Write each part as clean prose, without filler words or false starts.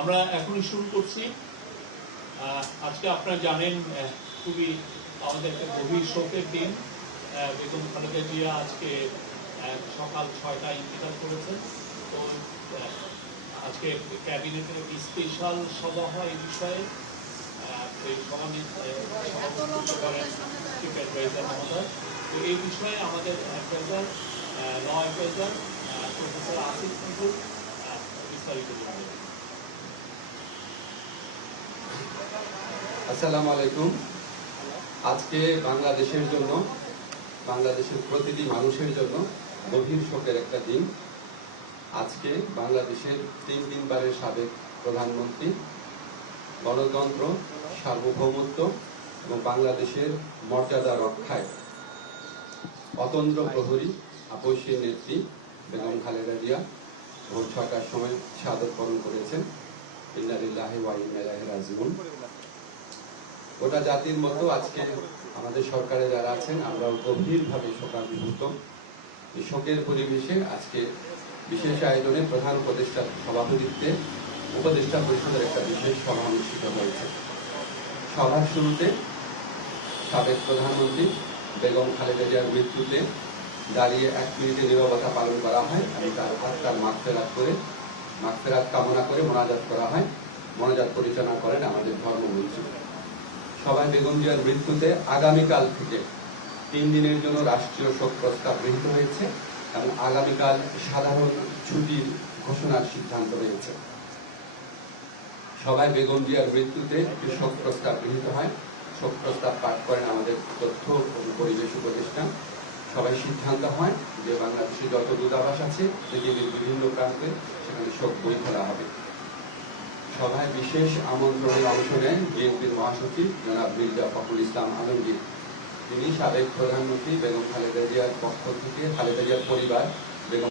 আমরা এখনই শুরু করছি। আজকে আপনারা জানেন খুবই আমাদের একটা গভীর শোকের দিন। বেগম খালেদা জিয়া আজকে সকাল 6টায় ইন্তেকাল করেছেন। তো আজকে ক্যাবিনেটের একটি স্পেশাল সভা হয় এই বিষয়ে। এই সভাপতিত্ব করেন চিফ অ্যাডভাইজার মহোদয়। তো এই বিষয়ে আমাদের adviser law adviser professor Asif Nazrul বিস্তারিত জানাবেন। আসসালামু আলাইকুম। আজকে বাংলাদেশের জন্য, বাংলাদেশের প্রতিটি মানুষের জন্য গভীর শোকের একটা দিন। আজকে বাংলাদেশের 3 বারের সাবেক প্রধানমন্ত্রী, গণতন্ত্র, সার্বভৌমত্ব এবং বাংলাদেশের মর্যাদা রক্ষায় অতন্দ্র প্রহরী আপসীর নেত্রী বেগম খালেদা জিয়া ভোর 6টার সময় শাহাদত বরণ করেছেন। ইন্না লিল্লাহি ওয়া ইন্না ইলাইহি রাজিউন। গোটা জাতির মতো আজকে আমাদের সরকারে যারা আছেন আমরাও গভীরভাবে শোকাভিভূত। এই শোকের পরিবেশে আজকে বিশেষ আয়োজনে প্রধান উপদেষ্টার সভাপতিত্বে উপদেষ্টা পরিষদের একটা বিশেষ সভা অনুষ্ঠিত হয়েছে। সভার শুরুতে সাবেক প্রধানমন্ত্রী বেগম খালেদা জিয়ার মৃত্যুতে দাঁড়িয়ে 1 মিনিটের নীরবতা পালন করা হয় এবং তার আত্মার মাগফিরাত কামনা করে মোনাজাত করা হয়। মোনাজাত পরিচালনা করেন আমাদের ধর্মমন্ত্রী। সবাই বেগম জিয়ার মৃত্যুতে আগামীকাল থেকে 3 দিনের জন্য রাষ্ট্রীয় শোক প্রস্তাব গৃহীত হয়েছে এবং আগামীকাল সাধারণ ছুটির ঘোষণার সিদ্ধান্ত হয়েছে। সবাই বেগম জিয়ার মৃত্যুতে একটি শোক প্রস্তাব গৃহীত হয়। শোক প্রস্তাব পাঠ করেন আমাদের তথ্য ও পরিবেশ উপদেষ্টা। সবাই সিদ্ধান্ত হয় যে বাংলাদেশে যত দূতাবাস আছে পৃথিবীর বিভিন্ন প্রান্তে সেখানে শোক বই খোলা হবে। সভায় বিশেষ আমন্ত্রণে অংশ নেন বিএনপির মহাসচিব জনাব মির্জা ফখরুল ইসলাম আলমগীর। তিনি সাবেক প্রধানমন্ত্রী বেগম খালেদা জিয়ার পক্ষ থেকে, খালেদা জিয়ার পরিবার, বেগম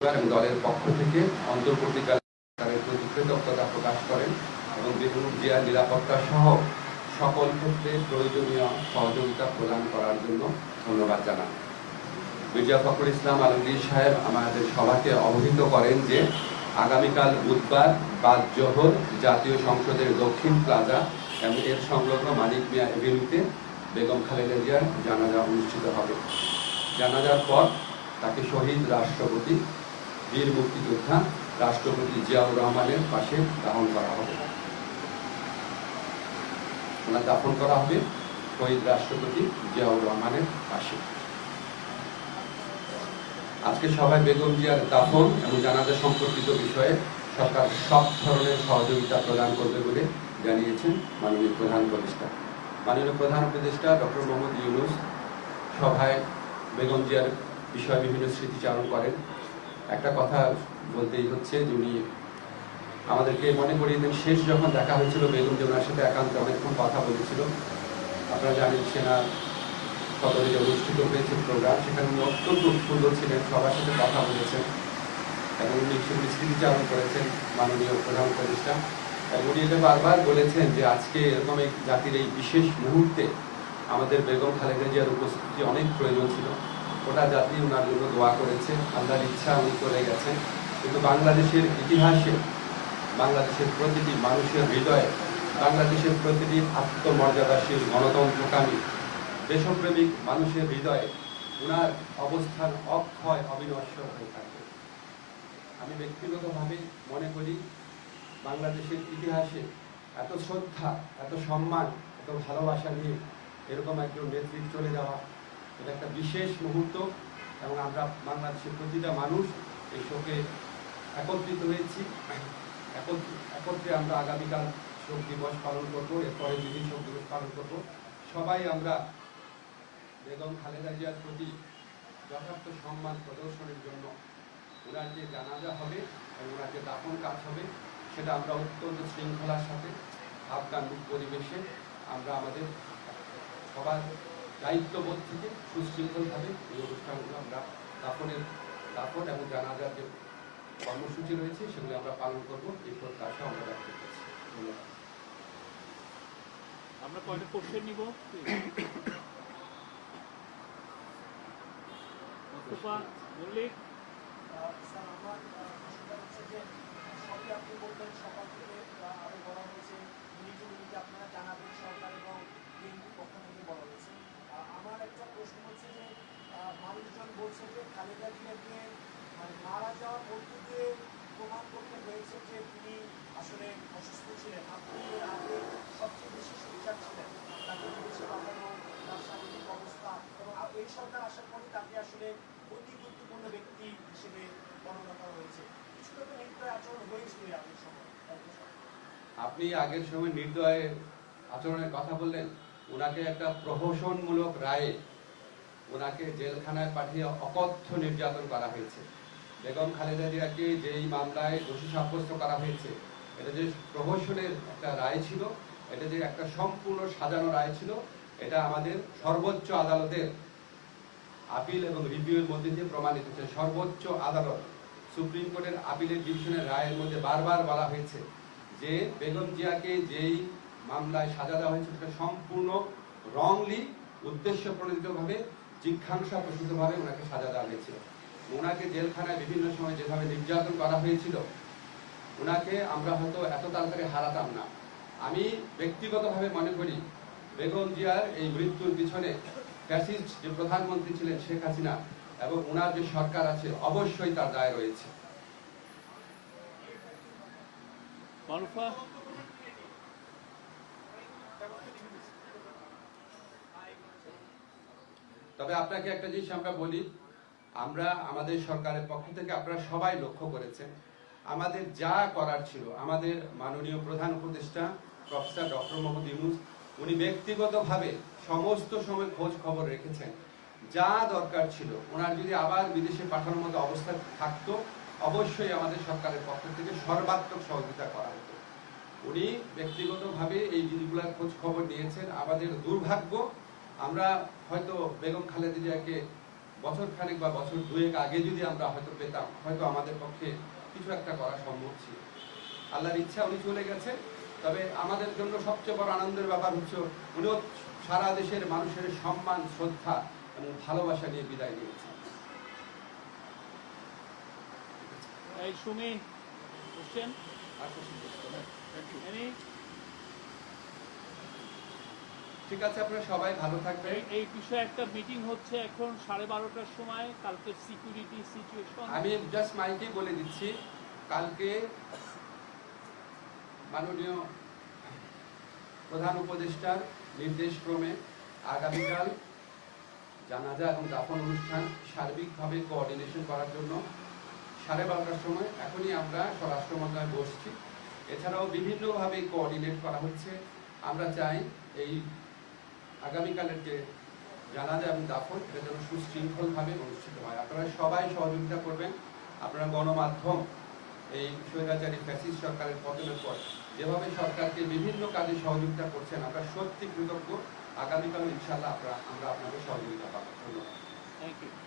এবং দলের পক্ষ থেকে অন্তর্বর্তীকালীন সরকারের প্রতি কৃতজ্ঞতা প্রকাশ করেন এবং বেগম জিয়ার নিরাপত্তা সহ সকল ক্ষেত্রে প্রয়োজনীয় সহযোগিতা প্রদান করার জন্য ধন্যবাদ জানান। মির্জা ফখরুল ইসলাম আলমগীর সাহেব আমাদের সভাকে অবহিত করেন যে আগামীকাল বুধবার বাদ জোহর জাতীয় সংসদের দক্ষিণ প্লাজা এবং এর সংলগ্ন মানিক মিয়া এভিনিউতে বেগম খালেদা জিয়ার জানাজা অনুষ্ঠিত হবে। জানাজার পর তাকে শহীদ রাষ্ট্রপতি, বীর মুক্তিযোদ্ধা রাষ্ট্রপতি জিয়াউর রহমানের পাশে দাফন করা হবে। ওনার দাফন করা হবে শহীদ রাষ্ট্রপতি জিয়াউর রহমানের পাশে। আজকে সবাই বেগম জিয়ার দাফন এবং জানাজা সম্পর্কিত বিষয়ে সরকার সব ধরনের সহযোগিতা প্রদান করবে বলে জানিয়েছেন মাননীয় প্রধান উপদেষ্টা। মাননীয় প্রধান উপদেষ্টা ডক্টর মোহাম্মদ ইউনূস সভায় বেগম জিয়ার বিষয়ে বিভিন্ন স্মৃতিচারণ করেন। একটা কথা বলতেই হচ্ছে যে উনি আমাদেরকে মনে করিয়ে দেন শেষ যখন দেখা হয়েছিল বেগম জিয়া ওনার সাথে একান্তে অনেকক্ষণ কথা বলেছিল। আপনারা জানেন সেনা সদরে যে অনুষ্ঠিত হয়েছে প্রোগ্রাম, সেখানে উনি অত্যন্ত সুন্দর ছিলেন, সবার সাথে কথা বলেছেন এবং উনি স্মৃতিচারণ করেছেন মাননীয় প্রধান উপদেষ্টা। এবং উনি এটা বারবার বলেছেন যে আজকে এরকম এই জাতির এই বিশেষ মুহূর্তে আমাদের বেগম খালেদা জিয়ার উপস্থিতি অনেক প্রয়োজন ছিল। গোটা জাতি ওনার জন্য দোয়া করেছে, আল্লাহর ইচ্ছা উনি চলে গেছেন। কিন্তু বাংলাদেশের ইতিহাসে, বাংলাদেশের প্রতিটি মানুষের হৃদয়ে, বাংলাদেশের প্রতিটি আত্মমর্যাদাশীল গণতন্ত্রকামী দেশপ্রেমিক মানুষের হৃদয়ে ওনার অবস্থান অক্ষয় অবিনশ্বর হয়ে থাকবে। আমি ব্যক্তিগতভাবে মনে করি বাংলাদেশের ইতিহাসে এত শ্রদ্ধা, এত সম্মান, এত ভালোবাসা নিয়ে এরকম একজন নেতৃত্ব চলে যাওয়া এটা একটা বিশেষ মুহূর্ত এবং আমরা বাংলাদেশের প্রতিটা মানুষ এই শোকে একত্রিত হয়েছি। একত্রে আমরা আগামীকাল শোক দিবস পালন করবো, এরপরে যেদিন শোক দিবস পালন করবো সবাই আমরা বেগম খালেদা জিয়ার প্রতি যথার্থ সম্মান প্রদর্শনের জন্য ওনার যে জানাজা হবে এবং ওনার যে দাফন কাজ হবে সেটা আমরা অত্যন্ত শৃঙ্খলার সাথে আফগান পরিবেশে আমরা আমাদের সবার দায়িত্ববোধ থেকে সুশৃঙ্খলভাবে এই অনুষ্ঠানগুলো আমরা দাফন এবং জানাজার যে কর্মসূচি রয়েছে সেগুলো আমরা পালন করবো, এই প্রত্যাশা আমরা ব্যক্ত করছি। ধন্যবাদ। আমরা কয়টা কোশ্চেন নিব? মোস্তফা মল্লিক। স্যার, আমার প্রশ্নটা হচ্ছে যে সবই আপনি বললেন সকাল থেকে আপনি আগের সময় নির্দয় আচরণের কথা বললেন, ওনাকে একটা প্রহসনমূলক রায়ে ওনাকে জেলখানায় পাঠিয়ে অকথ্য নির্যাতন করা হয়েছে। বেগম খালেদা জিয়াকে যেই মামলায় দোষী সাব্যস্ত করা হয়েছে, এটা যে প্রহসনের একটা রায় ছিল, এটা যে একটা সম্পূর্ণ সাজানো রায় ছিল, এটা আমাদের সর্বোচ্চ আদালতের আপিল এবং রিভিউয়ের মধ্যে দিয়ে প্রমাণিত হয়েছে। সর্বোচ্চ আদালত সুপ্রিম কোর্টের আপিলের ডিভিশনের রায়ের মধ্যে বারবার বলা হয়েছে যে বেগম জিয়াকে যেই মামলায় সাজা দেওয়া হয়েছে সেটা সম্পূর্ণ রংলি, উদ্দেশ্য প্রণোদিতভাবে, জিজ্ঞাসা প্রসূতভাবে ওনাকে সাজা দেওয়া হয়েছিল। ওনাকে জেলখানায় বিভিন্ন সময় যেভাবে নির্যাতন করা হয়েছিল, ওনাকে আমরা হয়তো এত তাড়াতাড়ি হারাতাম না। আমি ব্যক্তিগতভাবে মনে করি বেগম জিয়ার এই মৃত্যুর পিছনে ফ্যাসিস্ট যে প্রধানমন্ত্রী ছিলেন শেখ হাসিনা এবং ওনার যে সরকার আছে, অবশ্যই তার দায় রয়েছে। মারুফা, তবে আপনাকে একটা জিনিস আমরা বলি, আমরা আমাদের সরকারের পক্ষ থেকে আপনারা সবাই লক্ষ্য করেছেন, আমাদের যা করার ছিল, আমাদের মাননীয় প্রধান উপদেষ্টা প্রফেসর ডক্টর মোহাম্মদ ইউনূস উনি ব্যক্তিগতভাবে সমস্ত সময় খোঁজ খবর রেখেছেন। যা দরকার ছিল, ওনার যদি আবার বিদেশে পাঠানোর মতো অবস্থা থাকতো, অবশ্যই আমাদের সরকারের পক্ষ থেকে সর্বাত্মক সহযোগিতা করা হতো। উনি ব্যক্তিগতভাবে এই জিনিসগুলোর খোঁজ খবর নিয়েছেন। আমাদের দুর্ভাগ্য, আমরা হয়তো বেগম খালেদা জিয়াকে বছর খানেক বা বছর দুয়েক আগে যদি আমরা হয়তো পেতাম, হয়তো আমাদের পক্ষে কিছু একটা করা সম্ভব ছিল। আল্লাহর ইচ্ছা উনি চলে গেছে। তবে আমাদের জন্য সবচেয়ে বড় আনন্দের ব্যাপার হচ্ছে উনিও সারা দেশের মানুষের সম্মান, শ্রদ্ধা এবং ভালোবাসা নিয়ে বিদায় নিয়েছেন। এই সুমি, কোশ্চেন? Any? ঠিক আছে, আপনারা সবাই ভালো থাকবেন। এই বিষয়ে একটা মিটিং হচ্ছে এখন 12:30টার সময়, কালকে সিকিউরিটি সিচুয়েশন। আমি জাস্ট মাইকে বলে দিচ্ছি, কালকে মাননীয় প্রধান উপদেষ্টার নির্দেশক্রমে আগামীকাল জানাজা এবং দাফন অনুষ্ঠান সার্বিকভাবে কোঅর্ডিনেশন করার জন্য 12:30টার সময় এখনই আমরা স্বরাষ্ট্র মন্ত্রণালয়ে বসছি। এছাড়াও বিভিন্নভাবে কোঅর্ডিনেট করা হচ্ছে। আমরা চাই এই আগামীকালের যে জানাজা এবং দাফন এটা যেন সুশৃঙ্খলভাবে অনুষ্ঠিত হয়। আপনারা সবাই সহযোগিতা করবেন। আপনারা গণমাধ্যম এই স্বৈরাচারী ফ্যাসিস্ট সরকারের পতনের পর যেভাবে সরকারকে বিভিন্ন কাজে সহযোগিতা করছেন, আমরা সত্যি কৃতজ্ঞ। আগামীকাল ইনশাআল্লাহ আমরা আপনাদের সহযোগিতা পাবো। ধন্যবাদ। Thank you.